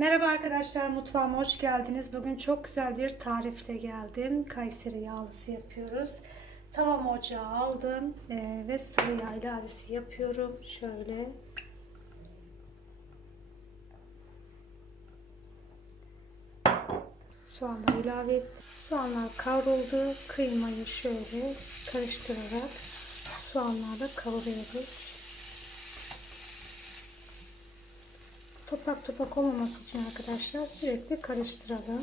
Merhaba arkadaşlar mutfağıma hoş geldiniz. Bugün çok güzel bir tarifle geldim. Kayseri yağlısı yapıyoruz. Tavam ocağı aldım eee, ve sıvı yağ ilavesi yapıyorum. Şöyle. Soğanları ilave ettim. Soğanlar kavruldu. Kıymayı şöyle karıştırarak soğanlarla kavuruyoruz. Topak topak olmaması için arkadaşlar sürekli karıştıralım.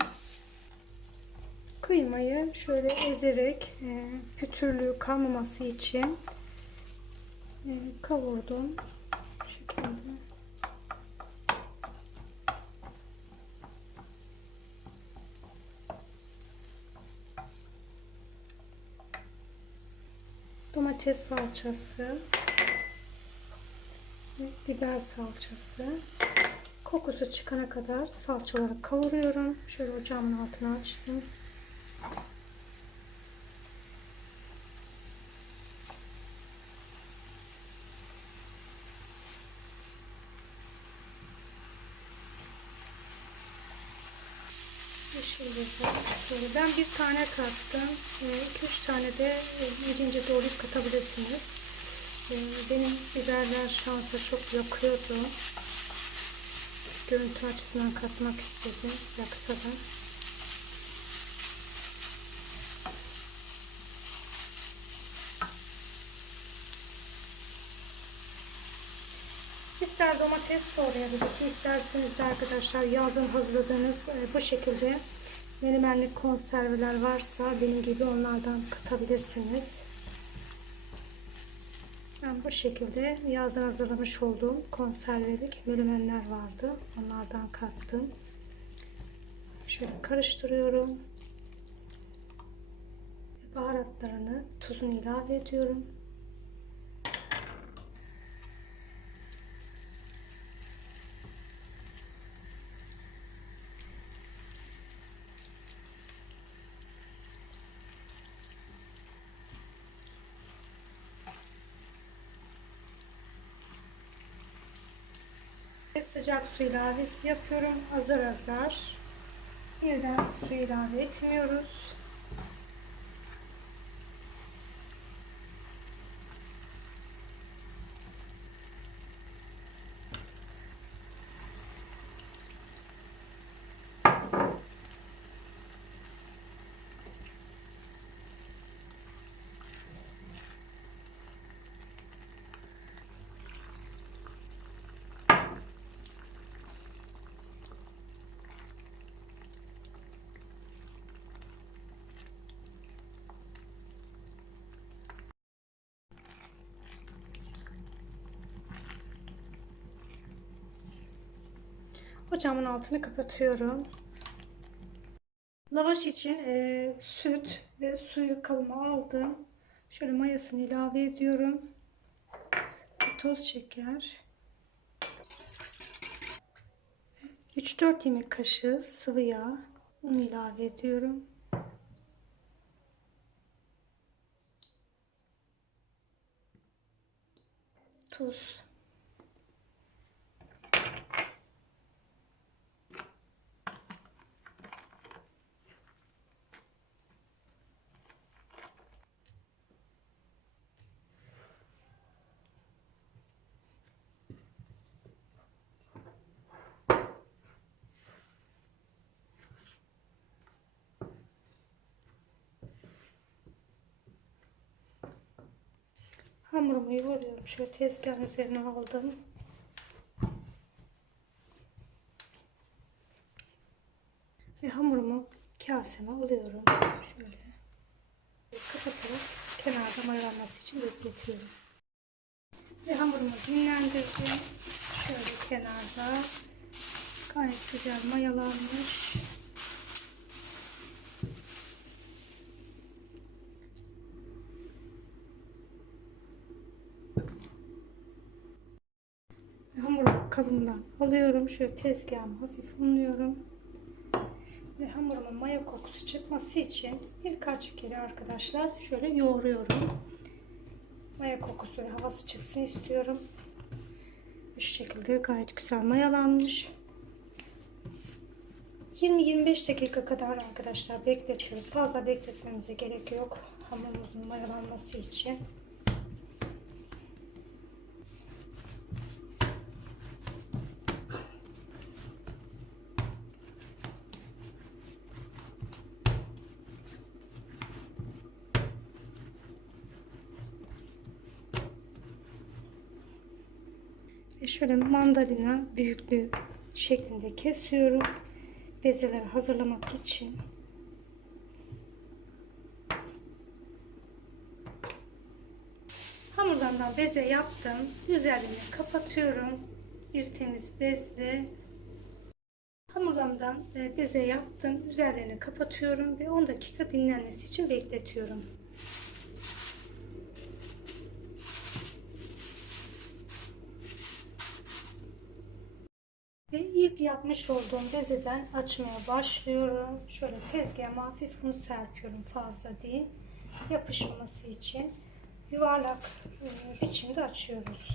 Kıymayı şöyle ezerek e, pütürlüğü kalmaması için e, kavurdum. Şekilde. Domates salçası biber salçası. Kokusu çıkana kadar salçaları kavuruyorum. Şöyle ocağımın altını açtım. Yeşil ben bir tane kattım. 2-3 tane de birinci doğrayıp katabilirsiniz. Ee, Benim biberler şansa çok yakıyordu görüntü açısından katmak istedim. Yaksa. İster domates doğrayabilirsiniz, isterseniz de arkadaşlar yazın hazırladığınız e, bu şekilde menemenlik konserveler varsa benim gibi onlardan katabilirsiniz. Ben bu şekilde yazdan hazırlamış olduğum konservelik menemenler vardı. Onlardan kattım. Şöyle karıştırıyorum. Baharatlarını, tuzunu ilave ediyorum. Sıcak su ilavesi yapıyorum. Azar azar. Birden su ilave etmiyoruz. Ocağımın altını kapatıyorum. Lavaş için e, süt ve suyu kabıma aldım. Şöyle mayasını ilave ediyorum. Ve toz şeker. 3-4 yemek kaşığı sıvı yağ. Un ilave ediyorum. Tuz. Hamurumu yoğuruyorum. Şöyle tezgahın üzerine aldım. Ve hamurumu kaseme alıyorum. Şöyle kapatarak kenarda mayalanması için bekletiyorum. Ve hamurumu dinlendirdim. Şöyle kenarda gayet güzel mayalanmış. Kabımdan alıyorum. Şöyle tezgahımı hafif unluyorum. Ve hamurumun maya kokusu çıkması için birkaç kere arkadaşlar şöyle yoğuruyorum. Maya kokusu ve havası çıksın istiyorum. Bu şekilde gayet güzel mayalanmış. 20-25 dakika kadar arkadaşlar bekletiyoruz. Fazla bekletmemize gerek yok. Hamurumuzun mayalanması için. Şöyle mandalina büyüklüğü şeklinde kesiyorum. Bezeleri hazırlamak için. Hamurdan beze yaptım. Üzerini kapatıyorum. Bir temiz bezle hamurdan e, beze yaptım. Üzerlerini kapatıyorum ve 10 dakika dinlenmesi için bekletiyorum. Ve ilk yapmış olduğum bezeden açmaya başlıyorum. Şöyle tezgahıma hafif un serpiyorum fazla değil. Yapışmaması için yuvarlak biçimde açıyoruz.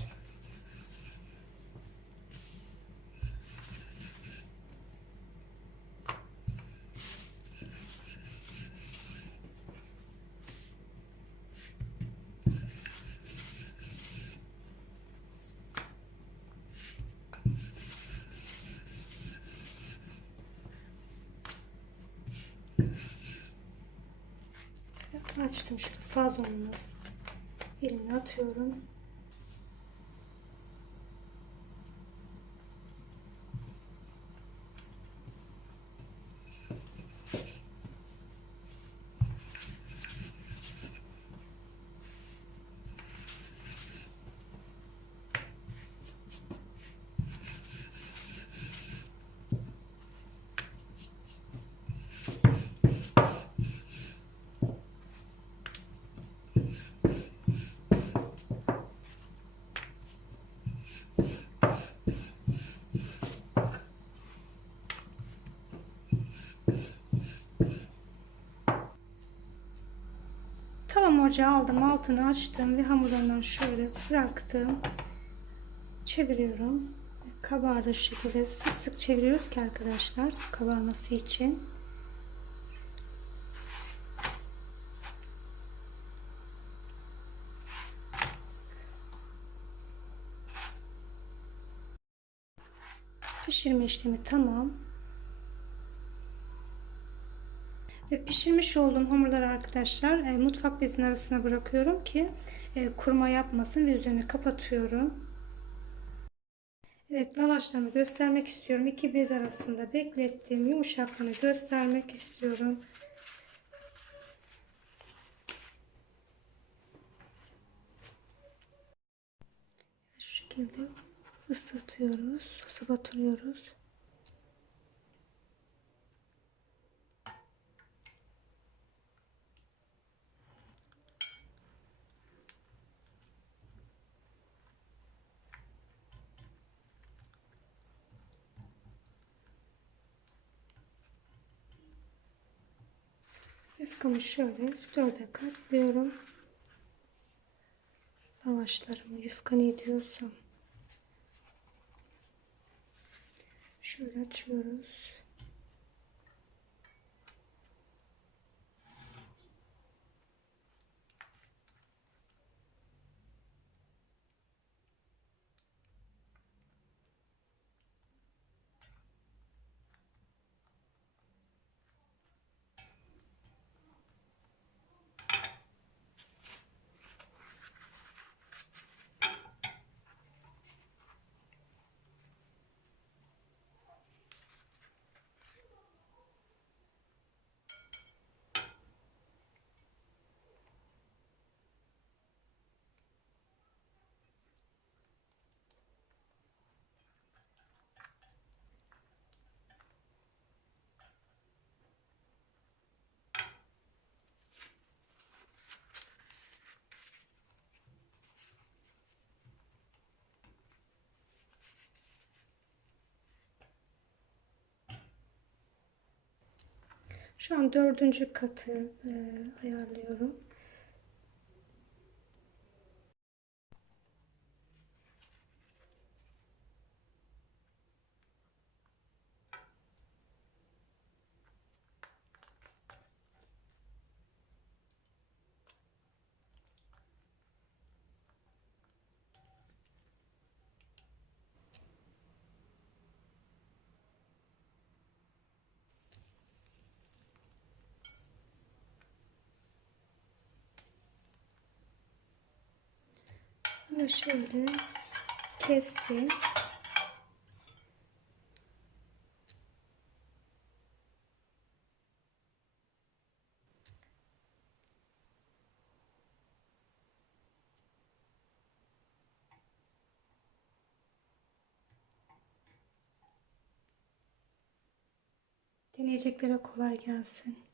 Açtım şu fazla ununu eline atıyorum. Ocağı aldım altını açtım ve hamurlarından şöyle bıraktım. Çeviriyorum. Kabardı şu şekilde sık sık çeviriyoruz ki arkadaşlar kabarması için. Pişirme işlemi tamam. Ve pişirmiş olduğum hamurları arkadaşlar e, mutfak bezinin arasına bırakıyorum ki e, kurma yapmasın ve üzerini kapatıyorum. Evet lavaşlarımı göstermek istiyorum. İki bez arasında beklettiğim yumuşaklığını göstermek istiyorum. Şu şekilde ıslatıyoruz, batırıyoruz. Yufkamı şöyle dörde katlıyorum. Lavaşlarımı yufka ne diyorsam şöyle açıyoruz. Şu an dördüncü katı e, ayarlıyorum. Ve şöyle kestim. Deneyeceklere kolay gelsin.